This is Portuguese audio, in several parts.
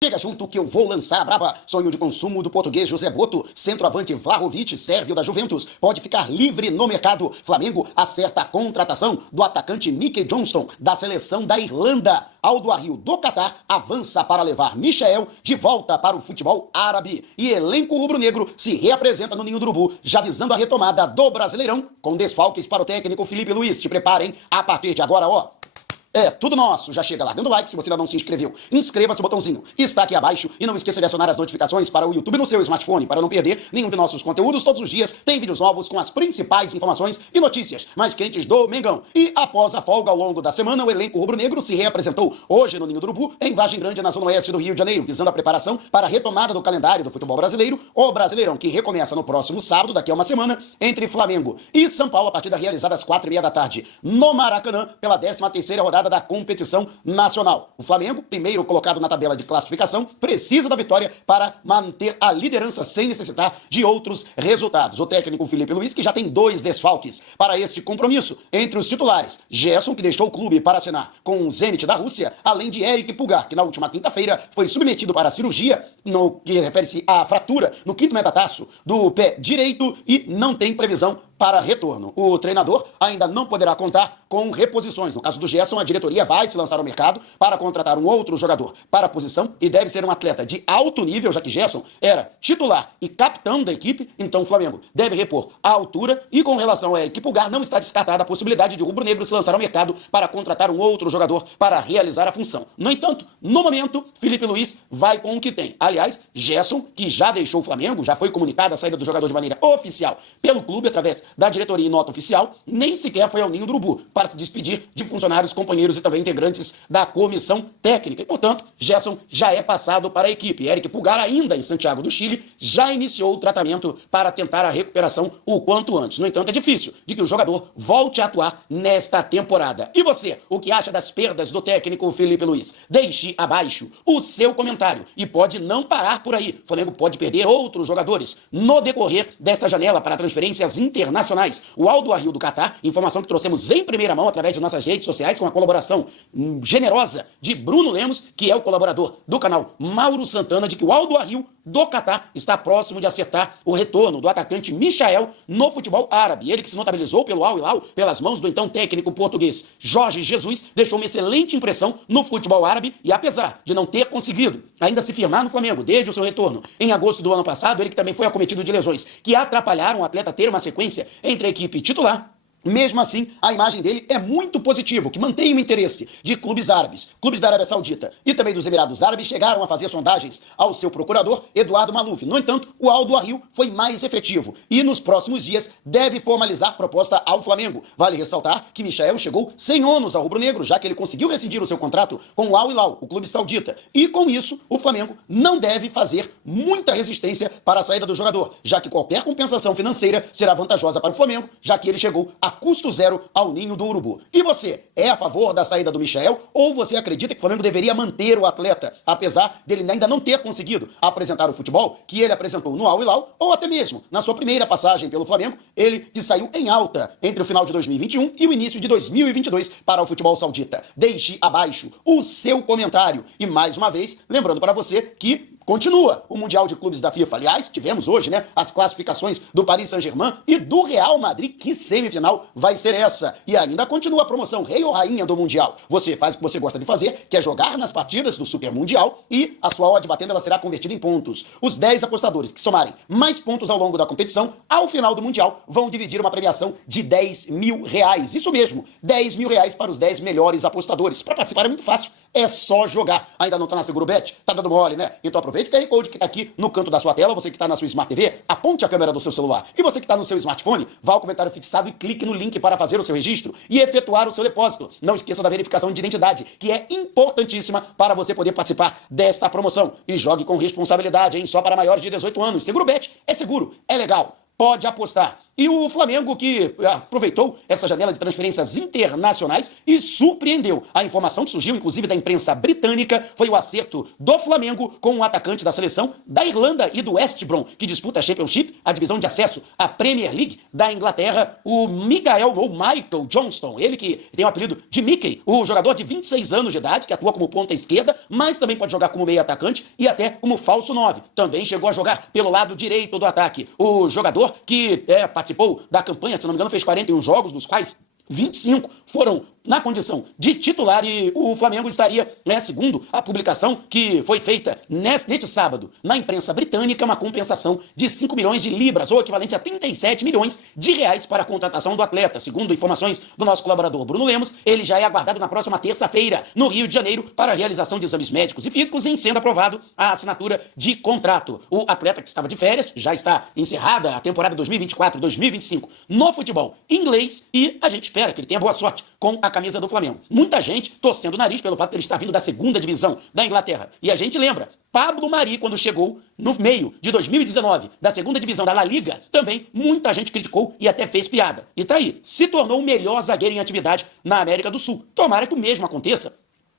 Chega junto que eu vou lançar a braba. Sonho de consumo do português José Boto. Centroavante Vlahovic, sérvio da Juventus, pode ficar livre no mercado. Flamengo acerta a contratação do atacante Mickey Johnston, da seleção da Irlanda. Al Ahly do Catar avança para levar Michael de volta para o futebol árabe. E elenco rubro-negro se reapresenta no Ninho do Urubu, já visando a retomada do Brasileirão, com desfalques para o técnico Felipe Luiz. Te preparem, a partir de agora, ó. É tudo nosso. Já chega largando o like se você ainda não se inscreveu. Inscreva-se, o botãozinho está aqui abaixo. E não esqueça de acionar as notificações para o YouTube no seu smartphone, para não perder nenhum de nossos conteúdos. Todos os dias tem vídeos novos com as principais informações e notícias mais quentes do Mengão. E após a folga ao longo da semana, o elenco rubro-negro se reapresentou hoje no Ninho do Urubu, em Vargem Grande, na zona oeste do Rio de Janeiro, visando a preparação para a retomada do calendário do futebol brasileiro, o Brasileirão, que recomeça no próximo sábado, daqui a uma semana, entre Flamengo e São Paulo, a partida realizada às 4h30 da tarde, no Maracanã, pela 13ª rodada da competição nacional. O Flamengo, primeiro colocado na tabela de classificação, precisa da vitória para manter a liderança sem necessitar de outros resultados. O técnico Felipe Luiz, que já tem 2 desfalques para este compromisso, entre os titulares, Gerson, que deixou o clube para assinar com o Zenit da Rússia, além de Eric Pulgar, que na última quinta-feira foi submetido para a cirurgia, no que refere-se à fratura no quinto metatarso do pé direito e não tem previsão para retorno. O treinador ainda não poderá contar com reposições. No caso do Gerson, a diretoria vai se lançar ao mercado para contratar um outro jogador para a posição e deve ser um atleta de alto nível, já que Gerson era titular e capitão da equipe, então o Flamengo deve repor a altura e com relação a Eric Pulgar, não está descartada a possibilidade de o rubro-negro se lançar ao mercado para contratar um outro jogador para realizar a função. No entanto, no momento, Felipe Luiz vai com o que tem. Aliás, Gerson, que já deixou o Flamengo, já foi comunicada a saída do jogador de maneira oficial pelo clube através da diretoria em nota oficial, nem sequer foi ao Ninho do Urubu para se despedir de funcionários, companheiros e também integrantes da comissão técnica. E, portanto, Gerson já é passado para a equipe. Eric Pulgar, ainda em Santiago do Chile, já iniciou o tratamento para tentar a recuperação o quanto antes. No entanto, é difícil de que o jogador volte a atuar nesta temporada. E você, o que acha das perdas do técnico Felipe Luiz? Deixe abaixo o seu comentário. E pode não parar por aí. O Flamengo pode perder outros jogadores no decorrer desta janela para transferências internacionais. O Al Ahly do Catar, informação que trouxemos em primeira mão através de nossas redes sociais, com a colaboração generosa de Bruno Lemos, que é o colaborador do canal Mauro Santana, de que o Al Ahly do Catar está próximo de acertar o retorno do atacante Michael no futebol árabe. Ele que se notabilizou pelo Al Hilal, pelas mãos do então técnico português Jorge Jesus, deixou uma excelente impressão no futebol árabe e, apesar de não ter conseguido ainda se firmar no Flamengo desde o seu retorno em agosto do ano passado, ele que também foi acometido de lesões que atrapalharam o atleta ter uma sequência entre a equipe titular. Mesmo assim, a imagem dele é muito positiva, o que mantém o interesse de clubes árabes. Clubes da Arábia Saudita e também dos Emirados Árabes chegaram a fazer sondagens ao seu procurador, Eduardo Maluf. No entanto, o Al Ahly foi mais efetivo e nos próximos dias deve formalizar proposta ao Flamengo. Vale ressaltar que Michael chegou sem ônus ao rubro-negro, já que ele conseguiu rescindir o seu contrato com o Al Hilal, o clube saudita. E com isso, o Flamengo não deve fazer muita resistência para a saída do jogador, já que qualquer compensação financeira será vantajosa para o Flamengo, já que ele chegou a custo zero ao Ninho do Urubu. E você, é a favor da saída do Michael ou você acredita que o Flamengo deveria manter o atleta, apesar dele ainda não ter conseguido apresentar o futebol que ele apresentou no Al Hilal ou até mesmo na sua primeira passagem pelo Flamengo, ele que saiu em alta entre o final de 2021 e o início de 2022 para o futebol saudita? Deixe abaixo o seu comentário e mais uma vez, lembrando para você que continua o Mundial de Clubes da FIFA. Aliás, tivemos hoje, as classificações do Paris Saint-Germain e do Real Madrid. Que semifinal vai ser essa? E ainda continua a promoção Rei ou Rainha do Mundial. Você faz o que você gosta de fazer, que é jogar nas partidas do Super Mundial e a sua odd batendo ela será convertida em pontos. Os 10 apostadores que somarem mais pontos ao longo da competição, ao final do Mundial, vão dividir uma premiação de R$10.000. Isso mesmo, R$10.000 para os 10 melhores apostadores. Para participar é muito fácil, é só jogar. Ainda não tá na Segurobet? Tá dando mole, né? Então aproveite o QR Code que tá aqui no canto da sua tela. Você que está na sua Smart TV, aponte a câmera do seu celular. E você que está no seu smartphone, vá ao comentário fixado e clique no link para fazer o seu registro e efetuar o seu depósito. Não esqueça da verificação de identidade, que é importantíssima para você poder participar desta promoção. E jogue com responsabilidade, hein? Só para maiores de 18 anos. Segurobet é seguro, é legal. Pode apostar. E o Flamengo que aproveitou essa janela de transferências internacionais e surpreendeu. A informação que surgiu, inclusive, da imprensa britânica foi o acerto do Flamengo com o atacante da seleção da Irlanda e do West Brom, que disputa a Championship, a divisão de acesso à Premier League da Inglaterra, o Michael Johnston, ele que tem o apelido de Mickey, o jogador de 26 anos de idade, que atua como ponta esquerda, mas também pode jogar como meio atacante e até como falso 9. Também chegou a jogar pelo lado direito do ataque. O jogador que participou da campanha, se não me engano, fez 41 jogos, dos quais 25 foram na condição de titular, e o Flamengo estaria, segundo a publicação que foi feita neste sábado na imprensa britânica, uma compensação de 5 milhões de libras, ou equivalente a 37 milhões de reais para a contratação do atleta. Segundo informações do nosso colaborador Bruno Lemos, ele já é aguardado na próxima terça-feira, no Rio de Janeiro, para a realização de exames médicos e físicos, em sendo aprovado a assinatura de contrato. O atleta que estava de férias, já está encerrada a temporada 2024-2025 no futebol inglês, e a gente espera que ele tenha boa sorte com a camisa do Flamengo. Muita gente torcendo o nariz pelo fato de ele estar vindo da segunda divisão da Inglaterra. E a gente lembra, Pablo Mari, quando chegou no meio de 2019 da segunda divisão da La Liga, também muita gente criticou e até fez piada. E tá aí, se tornou o melhor zagueiro em atividade na América do Sul. Tomara que o mesmo aconteça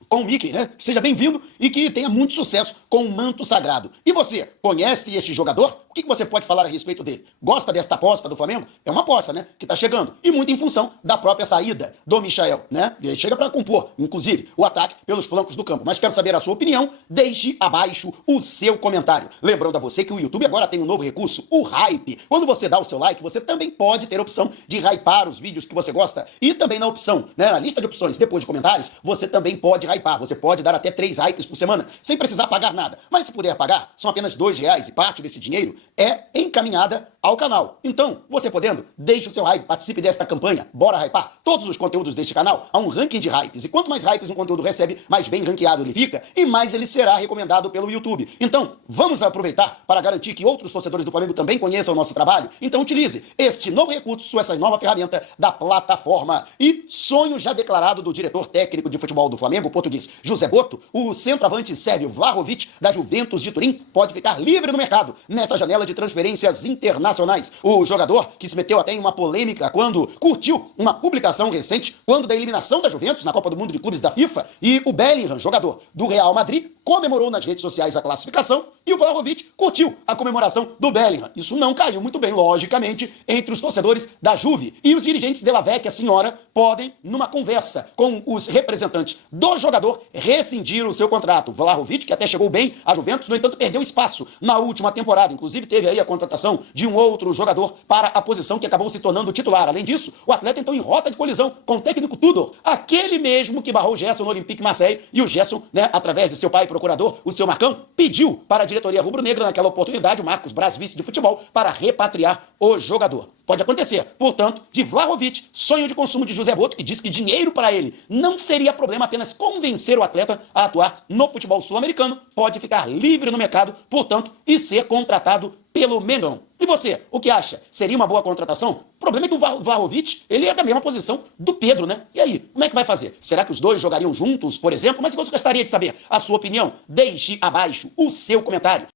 com o Mickey, né? Seja bem-vindo e que tenha muito sucesso com o manto sagrado. E você, conhece este jogador? O que você pode falar a respeito dele? Gosta desta aposta do Flamengo? É uma aposta, né? Que tá chegando. E muito em função da própria saída do Michael, né? E chega para compor, inclusive, o ataque pelos flancos do campo. Mas quero saber a sua opinião. Deixe abaixo o seu comentário. Lembrando a você que o YouTube agora tem um novo recurso, o Hype. Quando você dá o seu like, você também pode ter a opção de hypar os vídeos que você gosta. E também na opção, né? Na lista de opções, depois de comentários, você também pode hypar. Você pode dar até 3 hypes por semana, sem precisar pagar nada. Mas se puder pagar, são apenas R$2 e parte desse dinheiro é encaminhada ao canal. Então, você podendo, deixe o seu hype, participe desta campanha, bora hypar todos os conteúdos deste canal a um ranking de hypes. E quanto mais hypes um conteúdo recebe, mais bem ranqueado ele fica e mais ele será recomendado pelo YouTube. Então, vamos aproveitar para garantir que outros torcedores do Flamengo também conheçam o nosso trabalho. Então, utilize este novo recurso, essa nova ferramenta da plataforma. E sonho já declarado do diretor técnico de futebol do Flamengo, o português José Boto, o centroavante Sérvio Vlahovic, da Juventus de Turim, pode ficar livre no mercado nesta janela de transferências internacionais. O jogador, que se meteu até em uma polêmica quando curtiu uma publicação recente, quando da eliminação da Juventus na Copa do Mundo de Clubes da FIFA, e o Bellingham, jogador do Real Madrid, comemorou nas redes sociais a classificação, e o Vlahovic curtiu a comemoração do Bellingham. Isso não caiu muito bem, logicamente, entre os torcedores da Juve. E os dirigentes de La Vecchia Senhora podem, numa conversa com os representantes do jogador, rescindir o seu contrato. Vlahovic, que até chegou bem à Juventus, no entanto, perdeu espaço na última temporada. Inclusive, teve aí a contratação de um outro jogador para a posição que acabou se tornando titular. Além disso, o atleta entrou em rota de colisão com o técnico Tudor, aquele mesmo que barrou o Gerson no Olympique Marseille, e o Gerson, através de seu pai procurador, o seu Marcão, pediu para a diretoria rubro-negra, naquela oportunidade, o Marcos Braz, vice de futebol, para repatriar o jogador. Pode acontecer. Portanto, de Vlahovic, sonho de consumo de José Boto, que diz que dinheiro para ele não seria problema, apenas convencer o atleta a atuar no futebol sul-americano, pode ficar livre no mercado, portanto, e ser contratado pelo Mengão. E você, o que acha? Seria uma boa contratação? O problema é que o Vlahovic, ele é da mesma posição do Pedro, né? E aí, como é que vai fazer? Será que os dois jogariam juntos, por exemplo? Mas eu gostaria de saber a sua opinião. Deixe abaixo o seu comentário.